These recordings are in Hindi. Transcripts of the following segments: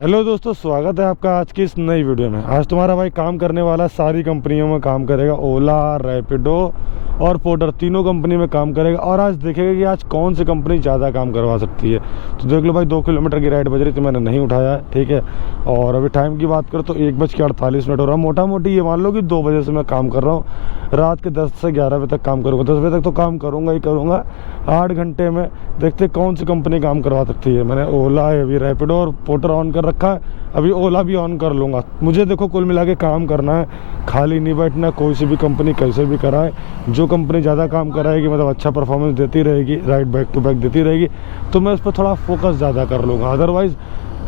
हेलो दोस्तों, स्वागत है आपका आज की इस नई वीडियो में। आज तुम्हारा भाई काम करने वाला सारी कंपनियों में काम करेगा। ओला, रैपिडो और पोर्टर तीनों कंपनी में काम करेगा। और आज देखेगा कि आज कौन सी कंपनी ज़्यादा काम करवा सकती है। तो देख लो भाई, 2 किलोमीटर की राइड बज रही थी, मैंने नहीं उठाया है, ठीक है। और अभी टाइम की बात करो तो 1:48 हो रहा है। मोटा मोटी ये मान लो कि 2 बजे से मैं काम कर रहा हूँ। रात के 10 से 11 बजे तक काम करूँगा। 10 बजे तक तो काम करूँगा ही करूँगा। 8 घंटे में देखते कौन सी कंपनी काम करवा सकती है। मैंने ओला, अभी रैपिडो और पोर्टर ऑन कर रखा है, अभी ओला भी ऑन कर लूँगा। मुझे देखो कुल मिला के काम करना है, खाली नहीं बैठना। कोई सी भी कंपनी कैसे भी कराए, जो कंपनी ज़्यादा काम कराएगी, मतलब अच्छा परफॉर्मेंस देती रहेगी, राइड बैक टू बैक देती रहेगी, तो मैं उस पर थोड़ा फोकस ज़्यादा कर लूँगा। अदरवाइज़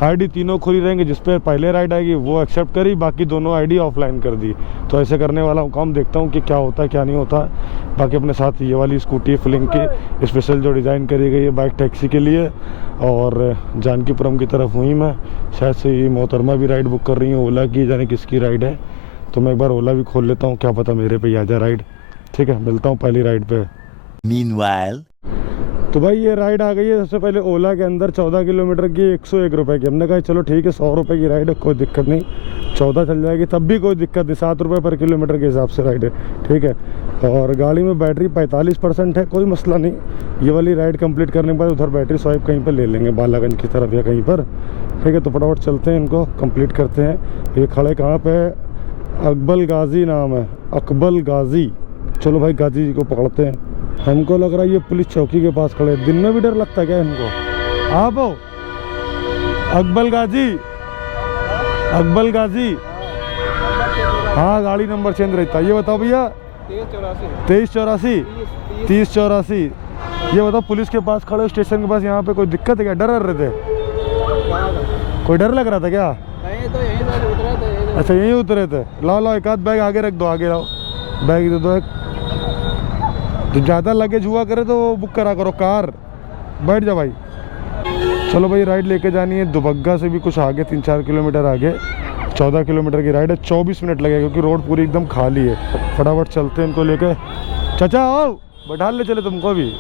आईडी तीनों खुली रहेंगी, जिस पे पहले राइड आएगी वो एक्सेप्ट करी, बाकी दोनों आईडी ऑफलाइन कर दी। तो ऐसे करने वाला हूँ काम, देखता हूँ कि क्या होता है क्या नहीं होता। बाकी अपने साथ ये वाली स्कूटी फ्लिंक की स्पेशल जो डिज़ाइन करी गई है बाइक टैक्सी के लिए, और जानकीपुरम की तरफ हुई मैं। शायद से ये मोहतरमा भी राइड बुक कर रही है ओला की, जाने किसकी राइड है। तो मैं एक बार ओला भी खोल लेता हूँ, क्या पता मेरे पे ही आ जाए राइड। ठीक है, मिलता हूँ पहली राइड पे। Meanwhile, तो भाई ये राइड आ गई है सबसे पहले ओला के अंदर, 14 किलोमीटर की 101 रुपये की। हमने कहा चलो ठीक है, 100 रुपये की राइड है, कोई दिक्कत नहीं, 14 चल जाएगी तब भी कोई दिक्कत नहीं। 7 रुपये पर किलोमीटर के हिसाब से राइड है, ठीक है। और गाड़ी में बैटरी 45% है, कोई मसला नहीं। ये वाली राइड कंप्लीट करने के बाद उधर बैटरी स्वाइप कहीं पर ले लेंगे, बालागंज की तरफ या कहीं पर, ठीक है। तो फटाफट चलते हैं, इनको कंप्लीट करते हैं। ये खड़े कहाँ पे? अकबल गाजी नाम है, अकबल गाजी। चलो भाई गाजी जी को पकड़ते हैं। हमको लग रहा है ये पुलिस चौकी के पास खड़े। दिन में भी डर लगता है क्या इनको? आप हो अकबल गाजी? अकबल गाजी, हाँ गाड़ी नंबर चेंज रहता है। ये बताओ भैया, 2384 3084। ये बताओ, पुलिस के पास खड़े स्टेशन के पास, यहाँ पे कोई दिक्कत है क्या? डर रहे थे? कोई डर लग रहा था क्या? नहीं तो यहीं से उतरे थे। अच्छा यहीं उतरे थे। लाओ लाओ, एक आध बैग आगे रख दो, आगे लाओ, बैग दे दो एक। तो ज़्यादा लगेज हुआ करे तो बुक करा करो कार, बैठ जा भाई। चलो भाई, राइड लेके जानी है दुबग्गा से भी कुछ आगे, 3-4 किलोमीटर आगे। 14 किलोमीटर की राइड है, 24 मिनट लगेगा क्योंकि रोड पूरी एकदम खाली है। फटाफट चलते हैं इनको लेके। चाचा आओ, बैठा ले चले तुमको भी।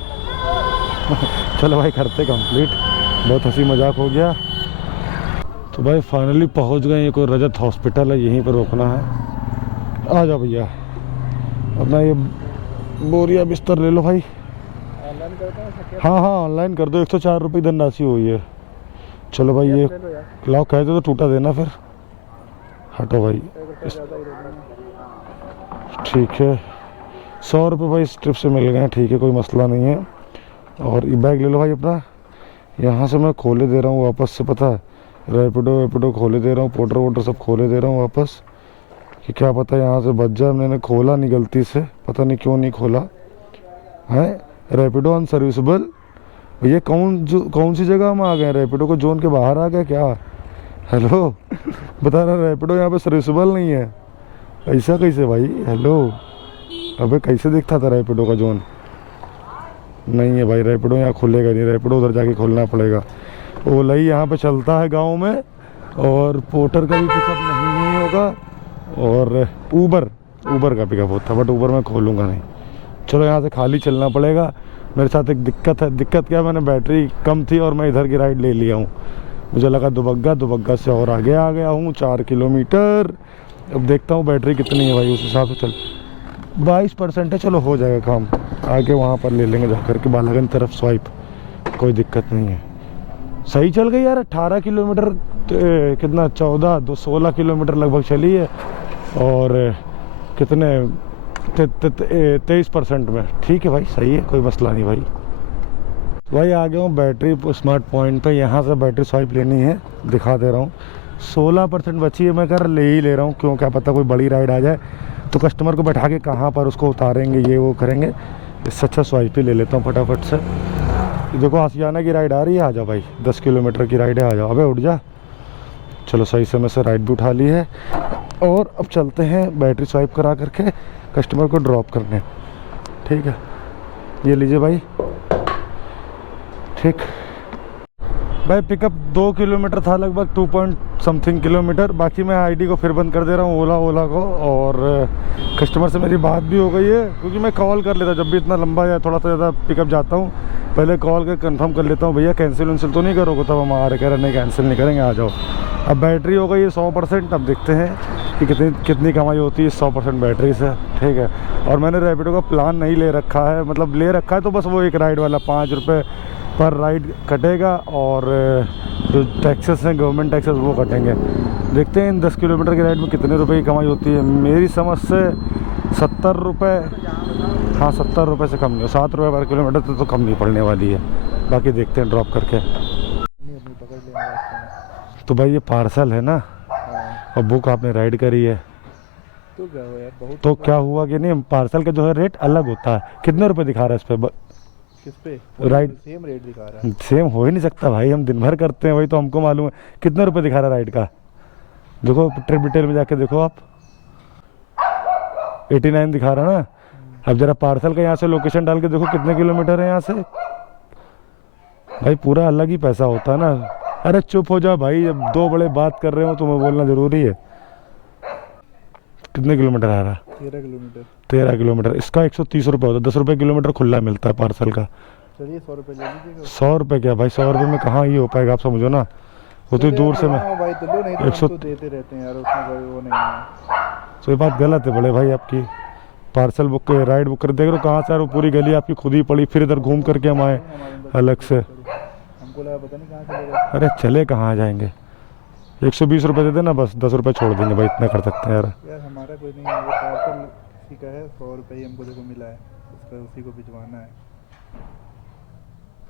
चलो भाई, करते कंप्लीट। बहुत हंसी मजाक हो गया। तो भाई फाइनली पहुंच गए। ये कोई रजत हॉस्पिटल है, यहीं पर रोकना है। आ जाओ भैया, अपना ये बोरिया बिस्तर ले लो भाई। ऑनलाइन करते हैं? हाँ हाँ, ऑनलाइन कर दो। 104 रुपये धनराशि हुई है। चलो भाई, ये लाओ, कह दो तो टूटा देना फिर। हटो भाई, ठीक है। 100 रुपये भाई इस ट्रिप से मिल गए, ठीक है, कोई मसला नहीं है। और ये बैग ले लो भाई अपना। यहाँ से मैं खोले दे रहा हूँ वापस से, पता है, रैपिडो खोले दे रहा हूँ, पोर्टर वोटर सब खोले दे रहा हूँ वापस, कि क्या पता यहाँ से बच जाए। मैंने खोला नहीं गलती से, पता नहीं क्यों नहीं खोला है। रैपिडो अनसर्विसेबल। भैया कौन सी जगह हम आ गए? रैपिडो को जोन के बाहर आ गए क्या? हेलो, बता रहा रैपिडो यहाँ पे सर्विसेबल नहीं है। ऐसा कैसे भाई? हेलो, अबे कैसे दिखता था रैपिडो का जोन? नहीं है भाई, रैपिडो यहाँ खुलेगा नहीं, रैपिडो उधर जाके खोलना पड़ेगा। ओला ही यहाँ पे चलता है गाँव में, और पोर्टर का भी पिकअप नहीं होगा, और ऊबर का पिकअप होता है, बट ऊबर मैं खोलूँगा नहीं। चलो यहाँ से खाली चलना पड़ेगा। मेरे साथ एक दिक्कत है। दिक्कत क्या, मैंने बैटरी कम थी और मैं इधर की राइड ले लिया हूँ। मुझे लगा दुबग्गा से और आगे आ गया हूँ, 4 किलोमीटर। अब देखता हूँ बैटरी कितनी है भाई, उस हिसाब से चल। 22% है, चलो हो जाएगा काम। आगे वहाँ पर ले लेंगे जाकर के, बालागंज तरफ स्वाइप, कोई दिक्कत नहीं है। सही चल गई यार, 18 किलोमीटर कितना, 16 किलोमीटर लगभग चली है, और कितने 23% में। ठीक है भाई, सही है, कोई मसला नहीं भाई। भाई आ गया हूँ बैटरी स्मार्ट पॉइंट पे। यहाँ से बैटरी स्वाइप लेनी है, दिखा दे रहा हूँ। 16% बची है, मैं ले ही रहा हूँ। क्यों, क्या पता कोई बड़ी राइड आ जाए तो कस्टमर को बैठा के कहाँ पर उसको उतारेंगे, ये वो करेंगे। इससे अच्छा स्वाइप ही ले लेता हूँ फटाफट से। देखो आसियाना की राइड आ रही है, आ जाओ भाई, 10 किलोमीटर की राइड है, आ जाओ। अबे उठ जा। चलो सही समय से राइड भी उठा ली है, और अब चलते हैं बैटरी स्वाइप करा करके कस्टमर को ड्रॉप करने। ठीक है, ये लीजिए भाई। ठीक भाई, पिकअप 2 किलोमीटर था लगभग, 2 पॉइंट समथिंग किलोमीटर। बाकी मैं आईडी को फिर बंद कर दे रहा हूँ, ओला को। और कस्टमर से मेरी बात भी हो गई है, क्योंकि मैं कॉल कर लेता जब भी इतना लंबा या थोड़ा सा ज़्यादा पिकअप जाता हूँ, पहले कॉल कर कंफर्म कर लेता हूँ, भैया कैंसिल वैंसिल तो नहीं करोगे, तब हम आ रहे, कह रहे नहीं कैंसिल नहीं करेंगे, आ जाओ। अब बैटरी हो गई है 100%, अब देखते हैं कि कितनी कमाई होती है 100% बैटरी से, ठीक है। और मैंने रैपिडो का प्लान नहीं ले रखा है, मतलब ले रखा है तो बस वो एक राइड वाला 5 रुपये पर राइड कटेगा, और जो टैक्सेस हैं गवर्नमेंट टैक्सेस वो कटेंगे। देखते हैं इन 10 किलोमीटर की राइड में कितने रुपए की कमाई होती है। मेरी समझ से 70 रुपये, हाँ 70 रुपये से कम नहीं हो, 7 रुपये पर किलोमीटर तो कम नहीं पड़ने वाली है। बाकी देखते हैं ड्रॉप करके। अपनी पकड़ लेंगे रास्ते में। तो भाई ये पार्सल है ना, हाँ। और बुक आपने राइड करी है, तो क्या हुआ यार, बहुत तो क्या हुआ कि नहीं, पार्सल का जो है रेट अलग होता है। कितने रुपए दिखा रहा है इस पे किस पे? राइड? सेम रेट दिखा रहा है। सेम हो ही नहीं सकता भाई, हम दिन भर करते हैं, वही तो हमको मालूम है। कितने रुपए दिखा रहा है राइड का, देखो ट्रिप डिटेल में जाके देखो आप, 89 दिखा रहा है ना। अब जरा पार्सल का यहाँ से लोकेशन डाल के देखो कितने किलोमीटर है यहाँ से। भाई पूरा अलग ही पैसा होता है ना। अरे चुप हो जा भाई, जब दो बड़े बात कर रहे हो तुम्हें बोलना जरूरी है। कितने किलोमीटर आ रहा है? 13 किलोमीटर। 13 किलोमीटर, इसका 130 रुपये होता है, 10 रुपये किलोमीटर खुला मिलता है पार्सल का। चलिए 100 रुपये ले लीजिएगा। 100 रुपये क्या भाई, 100 रुपये में कहाँ ये हो पाएगा, आप समझो ना, वो तो दूर से मैं भाई तो लो, नहीं तो 100 हम तो देते रहते हैं यार, उसमें कोई वो नहीं है। तो ये बात गलत है बड़े भाई आपकी। पार्सल बुक राइड बुक कर देख रहे हो कहाँ से आ रहे हो, पूरी गली आपकी खुद ही पड़ी, फिर इधर घूम करके हम आए अलग से। हमको लगा पता नहीं कहाँ चलेगा। अरे चले कहाँ जाएंगे, 120 रुपये दे देना बस, 10 रुपये छोड़ देंगे भाई, इतना कर सकते हैं यार। यार हमारा कोई नहीं है, वो पार्सल किसी का है, 100 रुपये ही हमको देखो मिला है, उसका उसी को भिजवाना है।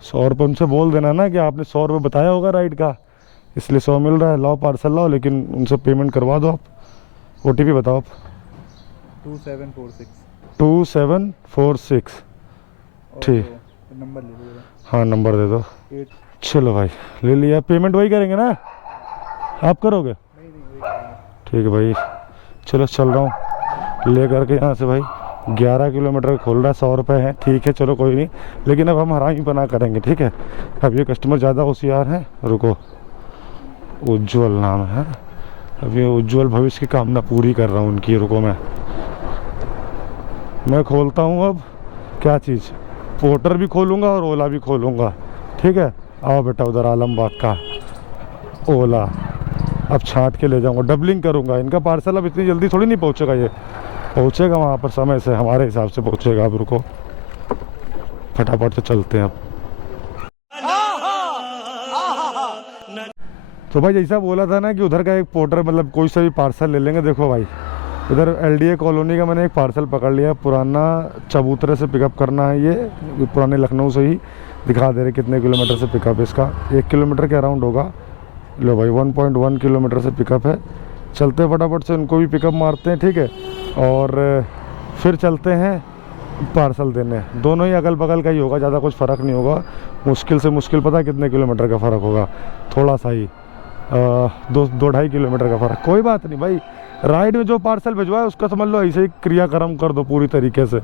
100 रुपये उनसे बोल देना ना कि आपने 100 रुपये बताया होगा राइड का, इसलिए 100 मिल रहा है, लाओ पार्सल लाओ, लेकिन उनसे पेमेंट करवा दो आप। OTP बताओ आप। 2746। 2746, ठीक। नंबर ले लो। हाँ नंबर दे दो। 8। चलो भाई ले लिया, पेमेंट वही करेंगे ना, आप करोगे? नहीं वही करेंगे। ठीक है भाई, चलो चल रहा हूँ ले करके यहाँ से भाई। 11 किलोमीटर खोल रहा है, 100 रुपये हैं, ठीक है चलो कोई नहीं, लेकिन अब हम हरामी बना करेंगे, ठीक है। अब ये कस्टमर ज़्यादा होशियार हैं, रुको, उज्जवल नाम है, अब ये उज्जवल भविष्य की कामना पूरी कर रहा हूँ उनकी, रुको मैं खोलता हूँ अब क्या चीज़, पोर्टर भी खोलूँगा और ओला भी खोलूँगा, ठीक है। आओ बेटा उधर आलमबाग का ओला, अब छांट के ले जाऊँगा, डबलिंग करूँगा। इनका पार्सल अब इतनी जल्दी थोड़ी नहीं पहुँचेगा, ये पहुँचेगा वहाँ पर समय से, हमारे हिसाब से पहुँचेगा। अब रुको फटाफट से चलते हैं अब। तो भाई जैसा बोला था ना कि उधर का एक पोर्टर, मतलब कोई सा भी पार्सल ले लेंगे। देखो भाई इधर LDA कॉलोनी का मैंने एक पार्सल पकड़ लिया, पुराना चबूतरे से पिकअप करना है, ये पुराने लखनऊ से ही दिखा दे रहे कितने किलोमीटर से पिकअप है इसका, 1 किलोमीटर के अराउंड होगा। लो भाई 1.1 किलोमीटर से पिकअप है। चलते फटाफट से उनको भी पिकअप मारते हैं, ठीक है, और फिर चलते हैं पार्सल देने। दोनों ही अगल बगल का ही होगा, ज़्यादा कुछ फ़र्क नहीं होगा, मुश्किल से मुश्किल पता है कितने किलोमीटर का फ़र्क होगा, थोड़ा सा ही 2-2.5 किलोमीटर का फ़र्क। कोई बात नहीं भाई, राइड में जो पार्सल भिजवाए उसका समझ लो ऐसे ही क्रियाक्रम कर दो पूरी तरीके से,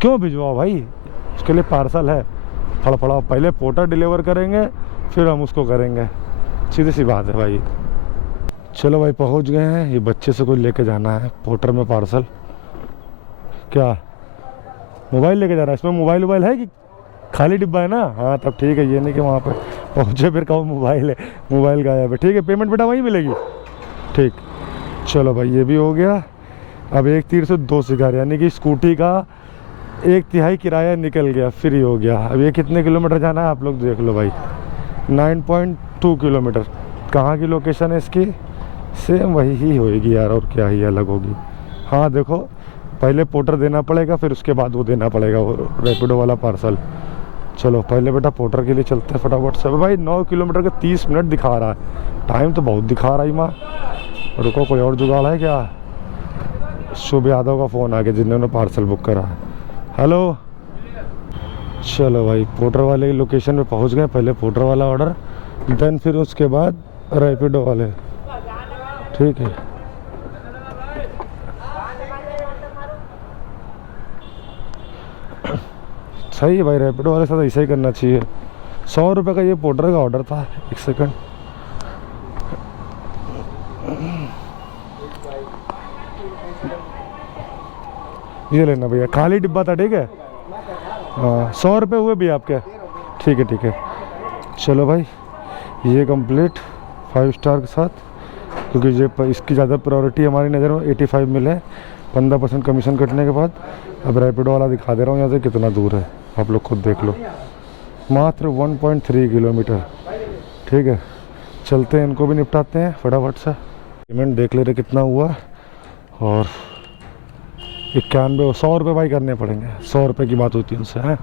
क्यों भिजवाओ भाई, उसके लिए पार्सल है। फड़फड़ाओ, पहले पोर्टर डिलीवर करेंगे फिर हम उसको करेंगे, सीधी सी बात है भाई। चलो भाई पहुंच गए हैं, ये बच्चे से कोई लेके जाना है पोर्टर में पार्सल। क्या मोबाइल लेके जा रहा है, इसमें मोबाइल है कि खाली डिब्बा है ना? हाँ तब ठीक है, ये नहीं कि वहाँ पे पहुँचे फिर कहो मोबाइल है, मोबाइल गायब है। ठीक है, पेमेंट बेटा वहीं मिलेगी, ठीक। चलो भाई ये भी हो गया। अब एक तीर से दो शिकार, यानी कि स्कूटी का 1/3 किराया निकल गया, फ्री हो गया। अब ये कितने किलोमीटर जाना है आप लोग देख लो भाई, 9.2 किलोमीटर। कहाँ की लोकेशन है इसकी? सेम वही ही होएगी यार, और क्या ही अलग होगी। हाँ देखो, पहले पोर्टर देना पड़ेगा, फिर उसके बाद वो देना पड़ेगा, वो रैपिडो वाला पार्सल। चलो पहले बेटा पोर्टर के लिए चलते हैं फटाफट से। भाई 9 किलोमीटर के 30 मिनट दिखा रहा है, टाइम तो बहुत दिखा रहा है माँ। रुको, कोई और जुगाड़ है क्या? शुभ यादव का फ़ोन आ गया जिन्होंने पार्सल बुक करा है। हेलो, चलो भाई पोर्टर वाले की लोकेशन पे पहुंच गए। पहले पोर्टर वाला ऑर्डर, देन फिर उसके बाद रैपिडो वाले, ठीक है। सही है भाई, रैपिडो वाले साथ ऐसा ही करना चाहिए। 100 रुपये का ये पोर्टर का ऑर्डर था। एक सेकंड, ये लेना भैया, खाली डिब्बा था, ठीक है। हाँ 100 रुपये हुए भैया आपके। ठीक है ठीक है। चलो भाई ये कंप्लीट 5 स्टार के साथ, क्योंकि ये इसकी ज़्यादा प्रायोरिटी हमारी नज़र में 85 मिले 15% कमीशन कटने के बाद। अब रैपिडो वाला दिखा दे रहा हूँ यहाँ से कितना दूर है, आप लोग खुद देख लो, मात्र 1.3 किलोमीटर। ठीक है चलते हैं, इनको भी निपटाते हैं फटाफट से। पेमेंट देख ले रहे कितना हुआ, और 91 100 रुपये भाई करने पड़ेंगे, 100 रुपये की बात होती है उनसे हैं।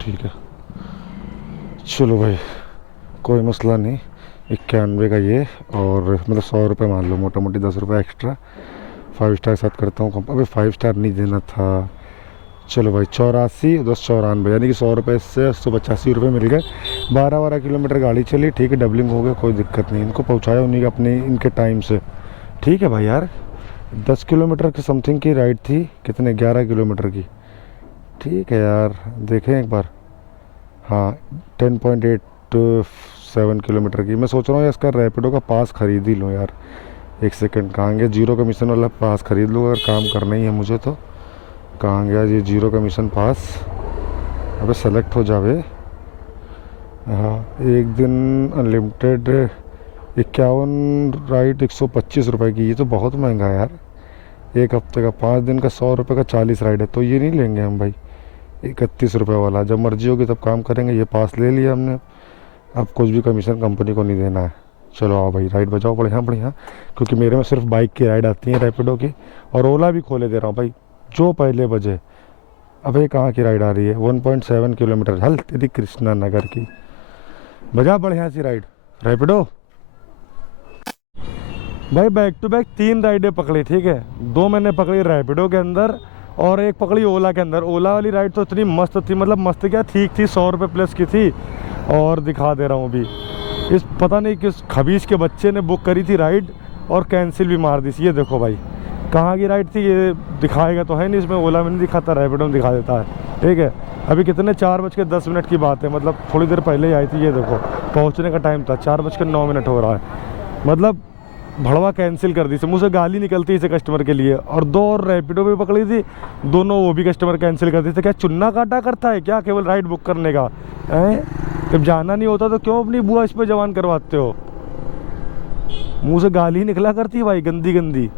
ठीक है चलो भाई कोई मसला नहीं, 91 का ये, और मतलब 100 रुपये मान लो, मोटा मोटी 10 रुपये एक्स्ट्रा 5 स्टार के साथ करता हूँ। अबे 5 स्टार नहीं देना था। चलो भाई 84 10 94, यानी कि 100 रुपये से 185 रुपये मिल गए। 12 किलोमीटर गाड़ी चली, ठीक है डबलिंग हो गया, कोई दिक्कत नहीं। इनको पहुँचाया उन्हीं का अपने इनके टाइम से। ठीक है भाई यार 10 किलोमीटर के समथिंग की राइड थी, कितने 11 किलोमीटर की। ठीक है यार देखें एक बार, हाँ 10.87 किलोमीटर की। मैं सोच रहा हूँ यार इसका रैपिडो का पास ख़रीद ही लूँ यार। एक सेकंड कहाँ गया, जीरो कमीशन वाला पास ख़रीद लूँ अगर काम करना ही है मुझे तो। कहाँ गया ये जीरो कमीशन पास, अबे सेलेक्ट हो जावे। हाँ एक दिन अनलिमिटेड 51 राइड 125 रुपये की, ये तो बहुत महंगा है यार। एक हफ्ते का 5 दिन का 100 रुपये का 40 राइड है, तो ये नहीं लेंगे हम भाई। 31 रुपये वाला, जब मर्जी होगी तब काम करेंगे। ये पास ले लिया हमने, अब कुछ भी कमीशन कंपनी को नहीं देना है। चलो आओ भाई राइड बजाओ बढ़िया बढ़िया, क्योंकि मेरे में सिर्फ बाइक की राइड आती है रैपिडो की, और ओला भी खोले दे रहा हूँ भाई जो पहले बजे। अब ये कहाँ की राइड आ रही है, 1.7 किलोमीटर, हल तेरी कृष्णा नगर की, बजा बढ़िया सी राइड रैपिडो। भाई बैक टू बैक 3 राइडें पकड़ी, ठीक है 2 मैंने पकड़ी रैपिडो के अंदर और एक पकड़ी ओला के अंदर। ओला वाली राइड तो इतनी मस्त थी, मतलब मस्त क्या ठीक थी, 100 रुपये प्लस की थी। और दिखा दे रहा हूँ अभी, इस पता नहीं किस खबीज के बच्चे ने बुक करी थी राइड और कैंसिल भी मार दी थी। ये देखो भाई कहाँ की राइड थी, ये दिखाएगा तो है नहीं इसमें, ओला में नहीं दिखाता, रैपिडो में दिखा देता है। ठीक है अभी कितने 4:10 की बात है, मतलब थोड़ी देर पहले ही आई थी। ये देखो पहुँचने का टाइम था 4:09 हो रहा है, मतलब भड़वा कैंसिल कर दी। मुँह से गाली निकलती इसे कस्टमर के लिए। और 2 और रैपिडो भी पकड़ी थी, दोनों वो भी कस्टमर कैंसिल कर दी थे। क्या चुन्ना काटा करता है क्या केवल राइड बुक करने का है? जब जाना नहीं होता तो क्यों अपनी बुआ इस पर जवान करवाते हो? मुँह से गाली निकला करती है भाई गंदी गंदी।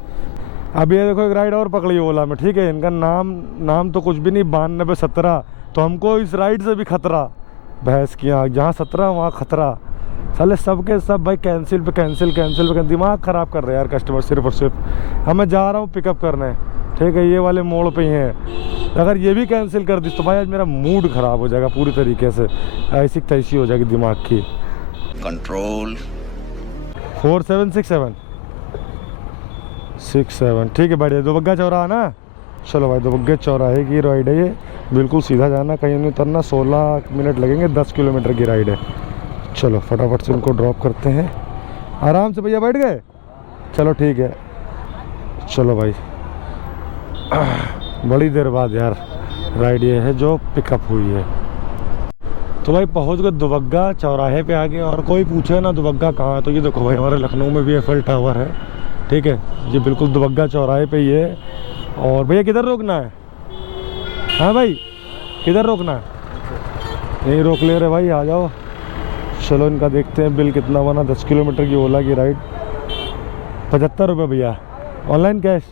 अब ये देखो एक राइड और पकड़ी ओला में, ठीक है इनका नाम तो कुछ भी नहीं, 9217। तो हमको इस राइड से भी खतरा, भैंस की आँख, जहाँ 17 वहाँ खतरा। साले सब के सब भाई कैंसिल पे कैंसिल दिमाग ख़राब कर रहे हैं यार कस्टमर सिर्फ और सिर्फ। हाँ मैं जा रहा हूँ पिकअप करने, ठीक है ये वाले मोड़ पे ही हैं। अगर ये भी कैंसिल कर दी तो भाई आज मेरा मूड ख़राब हो जाएगा पूरी तरीके से, ऐसी तैसी हो जाएगी दिमाग की। कंट्रोल 4767 ठीक है बढ़िया। दुबग्गा चौराहा ना, चलो भाई दुबग्गा चौराहे की राइड है ये, बिल्कुल सीधा जाना, कहीं नहीं उतरना। 16 मिनट लगेंगे, 10 किलोमीटर की राइड है। चलो फटाफट से इनको ड्रॉप करते हैं, आराम से भैया बैठ गए, चलो ठीक है। चलो भाई बड़ी देर बाद यार राइड ये है जो पिकअप हुई है। तो भाई पहुंच गए दुबग्गा चौराहे पे आ गए। और कोई पूछे ना दुबग्गा कहाँ है, तो ये देखो भाई हमारे लखनऊ में भी एफएल टावर है, ठीक है ये बिल्कुल दुबग्गा चौराहे पे ही है। और भैया किधर रोकना है? हाँ भाई किधर रोकना है? यहीं रोक ले रहे भाई, आ जाओ। चलो इनका देखते हैं बिल कितना बना। 10 किलोमीटर की ओला की राइड 75 रुपये भैया, ऑनलाइन कैश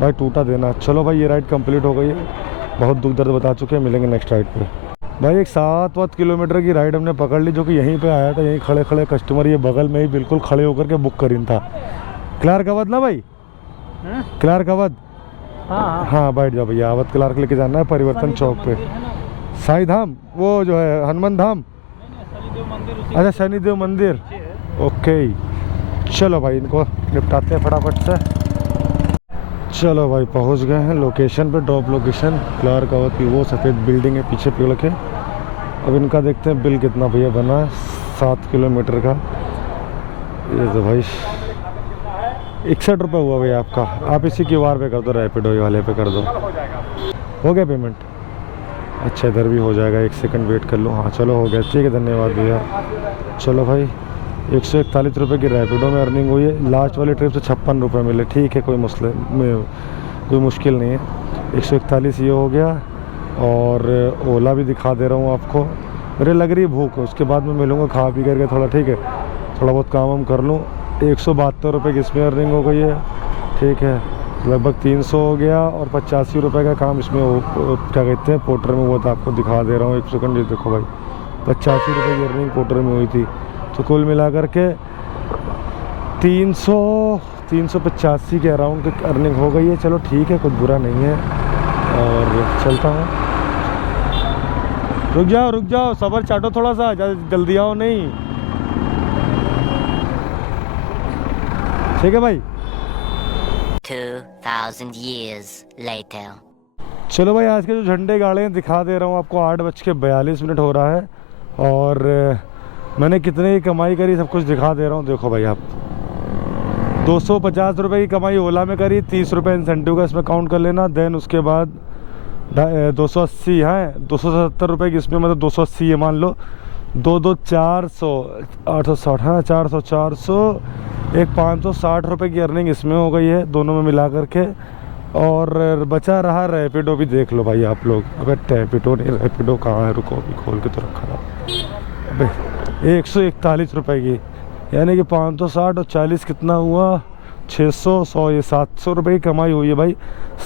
भाई टूटा देना। चलो भाई ये राइड कंप्लीट हो गई है, बहुत दुख दर्द बता चुके हैं, मिलेंगे नेक्स्ट राइड पे। भाई एक 7 किलोमीटर की राइड हमने पकड़ ली, जो कि यहीं पे आया था, यहीं खड़े खड़े कस्टमर ये बगल में ही बिल्कुल खड़े होकर के बुक करीन था। क्लार्क अवध ना भाई, क्लार्क अवध, हाँ बैठ जाओ भैया, अवध क्लार्क लेके जाना है परिवर्तन चौक पे। साई धाम वो जो है हनुमान धाम, अच्छा शनिदेव मंदिर, ओके। चलो भाई इनको निपटाते हैं फटाफट से। चलो भाई पहुंच गए हैं लोकेशन पे, ड्रॉप लोकेशन क्लार्क अवध की, वो सफ़ेद बिल्डिंग है पीछे पेड़ के। अब इनका देखते हैं बिल कितना भैया बना 7 किलोमीटर का। ये तो भाई 61 रुपये हुआ भैया आपका, आप इसी क्यूआर पे कर दो, रैपिडो वाले पे कर दो। हो गया पेमेंट? अच्छा इधर भी हो जाएगा, 1 सेकंड वेट कर लो। हाँ चलो हो गया, ठीक है धन्यवाद भैया। चलो भाई 141 रुपये की रैपिडो में अर्निंग हुई है। लास्ट वाली ट्रिप से 56 रुपये मिले, ठीक है कोई मुश्किल नहीं है। 141 ये हो गया। और ओला भी दिखा दे रहा हूँ आपको। मेरे लग रही है भूख, उसके बाद मैं मिलूँगा खा पी करके थोड़ा, ठीक है, थोड़ा बहुत काम वाम कर लूँ। 172 रुपये की इसमें अर्निंग हो गई है, ठीक है, लगभग 300 हो गया। और 85 रुपये का काम इसमें क्या कहते हैं पोर्टर में, वो तो आपको दिखा दे रहा हूँ, 1 सेकंड, ये देखो भाई 85 रुपये की अर्निंग पोर्टर में हुई थी। तो कुल मिला करके 385 के अराउंड की अर्निंग हो गई है। चलो ठीक है, कुछ बुरा नहीं है। और चलता हूँ। रुक जाओ, सबर चाटो थोड़ा सा, जल्दी आओ नहीं, ठीक है भाई। 2000 years later. चलो भाई, आज के जो झंडे गाड़े हैं दिखा दे रहा हूँ आपको। 8:42 हो रहा है और मैंने कितने की कमाई करी सब कुछ दिखा दे रहा हूँ। देखो भाई आप, 250 रुपये की कमाई ओला में करी, 30 रुपये इंसेंटिव का इसमें काउंट कर लेना। देन उसके बाद 280 है, 270 रुपये की इसमें, मतलब 280 है मान लो, 400, 860, हाँ 400, एक 560 रुपये की अर्निंग इसमें हो गई है दोनों में मिला करके। और बचा रहा रैपिडो भी देख लो भाई आप लोग। अबे रैपिडो नहीं, रैपिडो कहाँ है, रुको अभी खोल के तो रखा था। अबे 141 रुपये की, यानी कि 560 और 40 कितना हुआ, 600, 100, ये 700 रुपये की कमाई हुई है भाई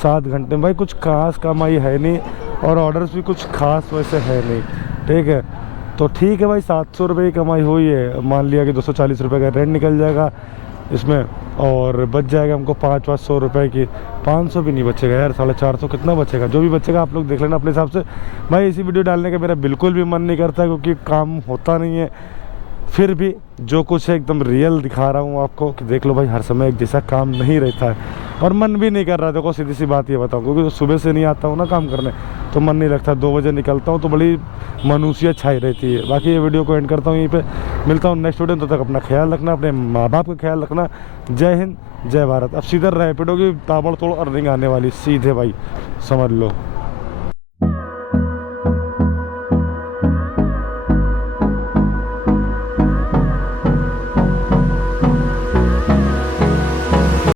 7 घंटे में। भाई कुछ खास कमाई है नहीं और ऑर्डर्स भी कुछ खास वैसे है नहीं, ठीक है। तो ठीक है भाई, 700 रुपये की कमाई हुई है। मान लिया कि 240 रुपये का रेंट निकल जाएगा इसमें और बच जाएगा हमको 500 रुपये की। 500 भी नहीं बचेगा यार, 450 कितना बचेगा, जो भी बचेगा आप लोग देख लेना अपने हिसाब से। भाई इसी वीडियो डालने का मेरा बिल्कुल भी मन नहीं करता क्योंकि काम होता नहीं है। फिर भी जो कुछ है एकदम रियल दिखा रहा हूँ आपको कि देख लो भाई, हर समय एक जैसा काम नहीं रहता है और मन भी नहीं कर रहा है। देखो सीधी सी बात ये बताऊँ, क्योंकि सुबह से नहीं आता हूँ ना काम करने तो मन नहीं लगता। 2 बजे निकलता हूँ तो बड़ी मनुष्यत छाई रहती है। बाकी ये वीडियो को एंड करता हूँ यहीं पे, मिलता हूँ नेक्स्ट वीडियो। तब तक अपना ख्याल रखना, अपने माँ बाप का ख्याल रखना। जय हिंद, जय भारत। अब सीधा रैपिडो की ताबड़तोड़ अर्निंग आने वाली, सीधे भाई समझ लो।